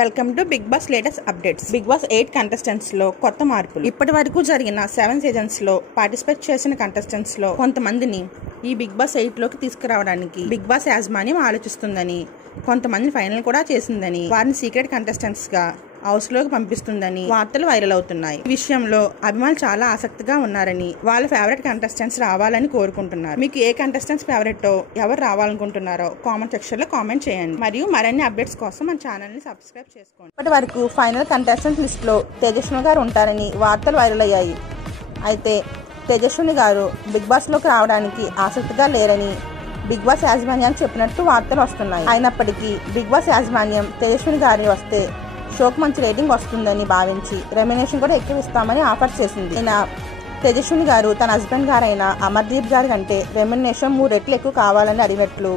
Welcome to Bigg Boss latest updates. Bigg Boss 8 contestants లో కొత్త మార్పులు. ఇప్పటి వరకు జరిగిన 7 సీజన్స్ లో పార్టిసిపేట్ చేసిన కంటెస్టెంట్స్ లో కొంతమందిని ఈ బిగ్ బాస్ 8 లోకి తీసుకురావడానికి బిగ్ బాస్ యాజమాన్యం ఆలోచిస్తుందని, కొంతమంది ఫైనల్ కూడా చేసిందని, వారిని సీక్రెట్ కంటెస్టెంట్స్ గా హౌస్ లోకి పంపిస్తుందని వార్తలు వైరల్ అవుతున్నాయి. ఈ విషయంలో అభిమానులు చాలా ఆసక్తిగా ఉన్నారని, వాళ్ళ ఫేవరెట్ కంటెస్టెంట్స్ రావాలని కోరుకుంటున్నారు. మీకు ఏ కంటెస్టెంట్స్ ఫేవరెట్ ఎవరు రావాలనుకుంటున్నారో కామెంట్ సెక్షన్ లో కామెంట్ చేయండి. మరియు మరిన్ని అప్డేట్స్ కోసం మన ఛానల్ ని సబ్స్క్రైబ్ చేసుకోండి. ఇప్పటి వరకు ఫైనల్ కంటెస్టెంట్ లిస్ట్ లో తేజస్విని గారు ఉంటారని వార్తలు వైరల్ అయ్యాయి. అయితే తేజస్విని గారు బిగ్ బాస్ లోకి రావడానికి ఆసక్తిగా లేరని బిగ్ బాస్ యాజమాన్యానికి చెప్పినట్టు వార్తలు వస్తున్నాయి. అయినప్పటికీ బిగ్ బాస్ యాజమాన్యం తేజస్విని గారిని వస్తే షోకి మంచి రేటింగ్ వస్తుందని భావించి రెమ్యునరేషన్ కూడా ఎక్కువ ఇస్తామని ఆఫర్ చేసింది. అయినా తేజస్విని గారు తన హస్బెండ్ గారైన అమర్దీప్ గారి కంటే రెమ్యునరేషన్ 3 రెట్లు ఎక్కువ కావాలని అడిగినట్లు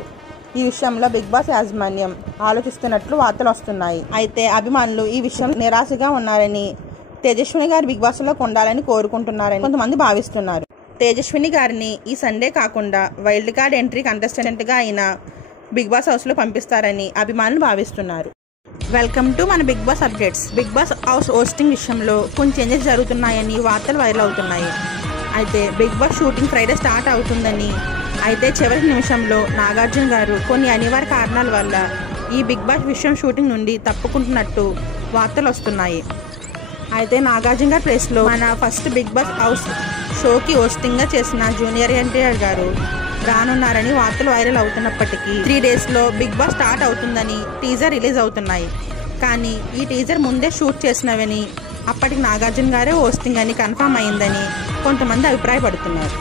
ఈ విషయంలో బిగ్ బాస్ యాజమాన్యం ఆలోచిస్తున్నట్లు వార్తలు వస్తున్నాయి. అయితే అభిమానులు ఈ విషయం నిరాశగా ఉన్నారని, తేజస్విని గారు బిగ్ బాస్ లోకి ఉండాలని కోరుకుంటున్నారని కొంతమంది భావిస్తున్నారు. తేజస్విని గారిని ఈ సండే కాకుండా వైల్డ్ కార్డ్ ఎంట్రీ కంటెస్టెంట్ గా అయిన బిగ్ బాస్ హౌస్ లో పంపిస్తారని అభిమానులు భావిస్తున్నారు. వెల్కమ్ టు మన Bigg Boss updates. Bigg Boss house hosting విషయంలో కొన్ని చేంజెస్ జరుగుతున్నాయని వార్తలు వైరల్ అవుతున్నాయి. అయితే Bigg Boss shooting Friday start అవుతుందని, అయితే చివరి నిమిషంలో నాగార్జున గారు కొన్ని అనివార్య కారణాల వల్ల ఈ బిగ్ బాస్ విషయం షూటింగ్ నుండి తప్పుకుంటున్నట్టు వార్తలు వస్తున్నాయి. అయితే నాగార్జున గారి ప్లేస్లో మన ఫస్ట్ బిగ్ బాస్ హౌస్ షోకి హోస్టింగ్గా చేసిన జూనియర్ ఎన్టీఆర్ గారు రానున్నారని వార్తలు వైరల్ అవుతున్నప్పటికీ 3 days లో బిగ్ బాస్ స్టార్ట్ అవుతుందని టీజర్ రిలీజ్ అవుతున్నాయి. కానీ ఈ టీజర్ ముందే షూట్ చేసినవని, అప్పటికి నాగార్జున గారే హోస్టింగ్ అని కన్ఫర్మ్ అయిందని కొంతమంది అభిప్రాయపడుతున్నారు.